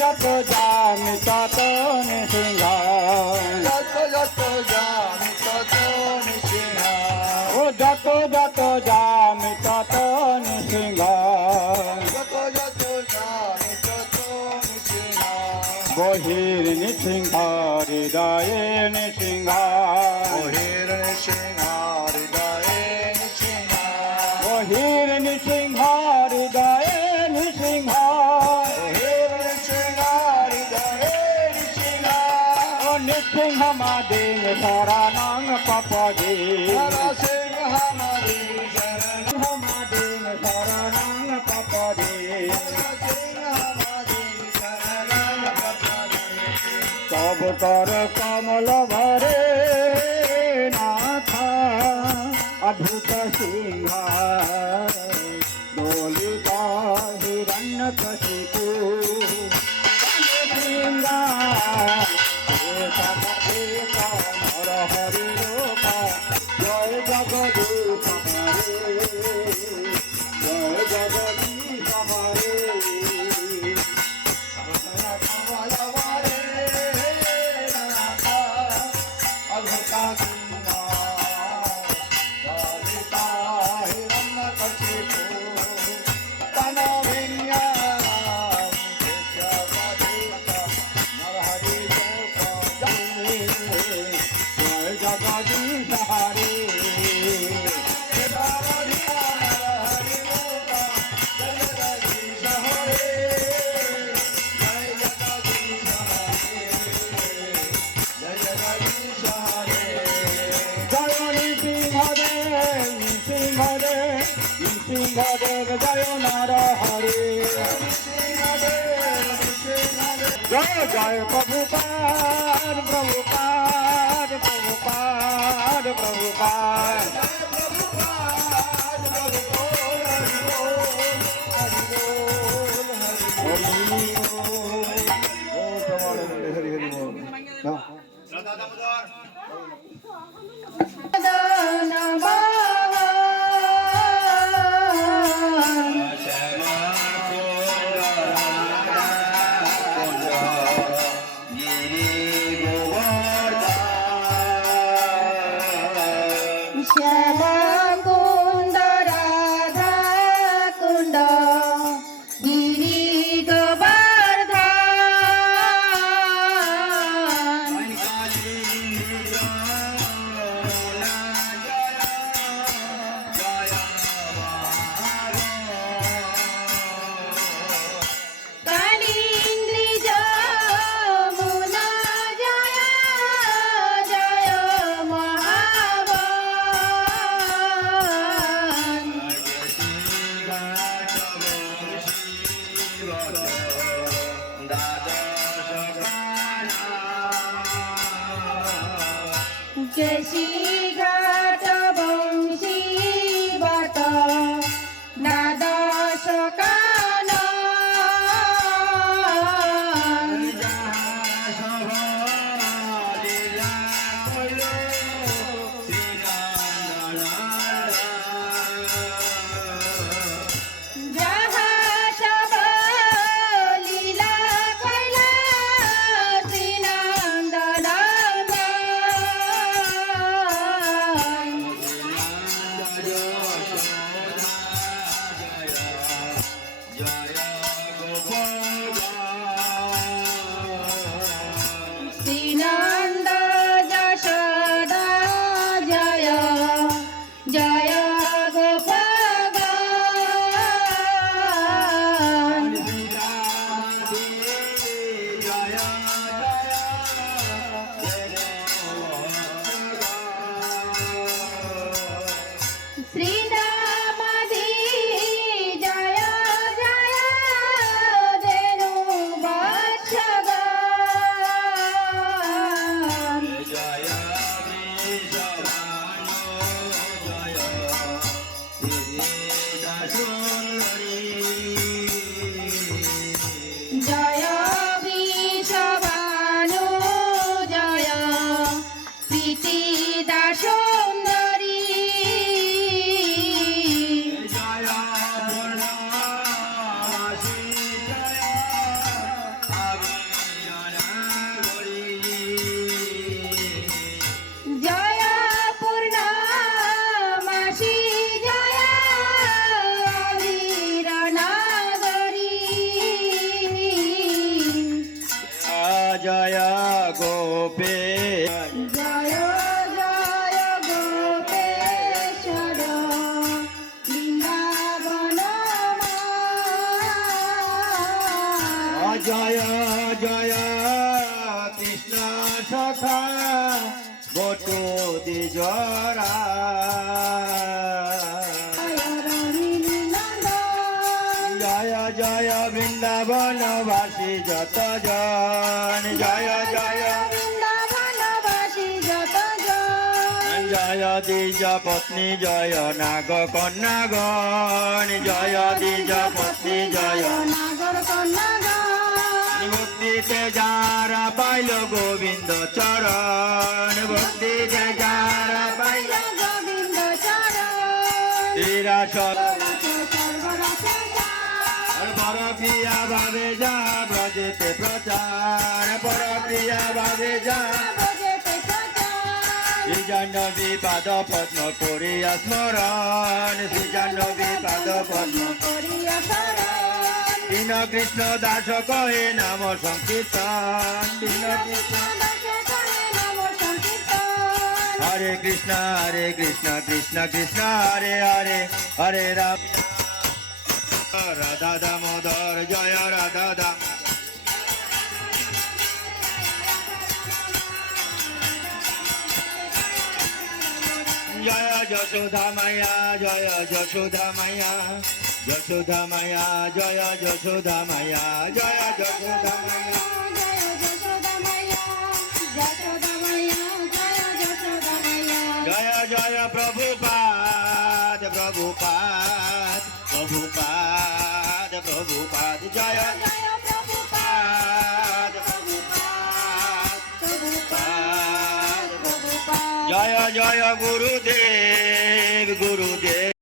যত জানি তত নৃসিংহ, যত যত জানি তত নৃসিংহ, ও যত যত জানি তত নৃসিংহ, যত যত জানি তত নৃসিংহ, বহির নৃসিংহ হৃদয়ে নৃসিংহ, বহির নৃসিংহ হৃদয়ে নৃসিংহ, বহির নৃসিংহ হৃদয়ে নৃসিংহ, নৃসিংহ মাদিন শরণং পপদে, নরসিংহ মাদিন শরণং পপদে, তব কর কমল ভরে নাথ অদ্ভুত সিংহ, দোলিত হিরণ্য কশিপু সিংহ, নর হরি রূপ জয় জগদীশ হরে, জয় জগদীশ হরে, কমল ভরে নাথ অদ্ভুত সিংহ, দলিত হিরণ্য কশিপু তন ভিন্যা জগদীশ হরে, নৃসিংহদেব জয় নর হরে, জয় জয় প্রভুপাদ প্রভুপাদ প্রভুপাদ প্রভুপাদ, ঘাট বংশী বট দ্বাদশ কান, যাহা সব লীলা কইলা শ্রীনন্দন, গোপে জয় জয় গোপেশ্বর বৃন্দাবন জয় জয় কৃষ্ণ সখা বটু দিজরা জয় জয় বৃন্দাবনবাসী যত জন জয় জয় বৃন্দাবনবাসী যত জন জয় দ্বিজ পত্নী জয় নাগ কন্যাগণ জয় দ্বিজ পত্নী জয় নাগর কন্যাগণ ভক্তিতে যারা পাইল গোবিন্দ চরণ ভক্তিতে যারা পাইল গোবিন্দ চরণ এরা সব সর্বরাশে পর প্রিয়া ভাবে যা ব্রজেতে প্রচার পর প্রিয়া ভাবে যা শ্রীজাহ্নবী পাদ পদ্ম করিয়া স্মরণ শ্রীজাহ্নবী পাদ পদ্ম দীন কৃষ্ণ দাস কহে নাম সংকীর্তন দীন কৃষ্ণ হরে কৃষ্ণ কৃষ্ণ কৃষ্ণ হরে হরে হরে রাম রাধা দামোদর জয় রাধা দাম জয় যশোদা মায়া জয় যশোদা মায়া যশোদা মায়া জয় যশোদা মায়া জয় যশোদা মায়া জয় জয় প্রভুপাদ প্রভুপাদ প্রভুপাদ প্রভুপাদ জয় প্রভুপাদ প্রভুপাদ প্রভুপাদ জয় জয় গুরুদেব গুরুদেব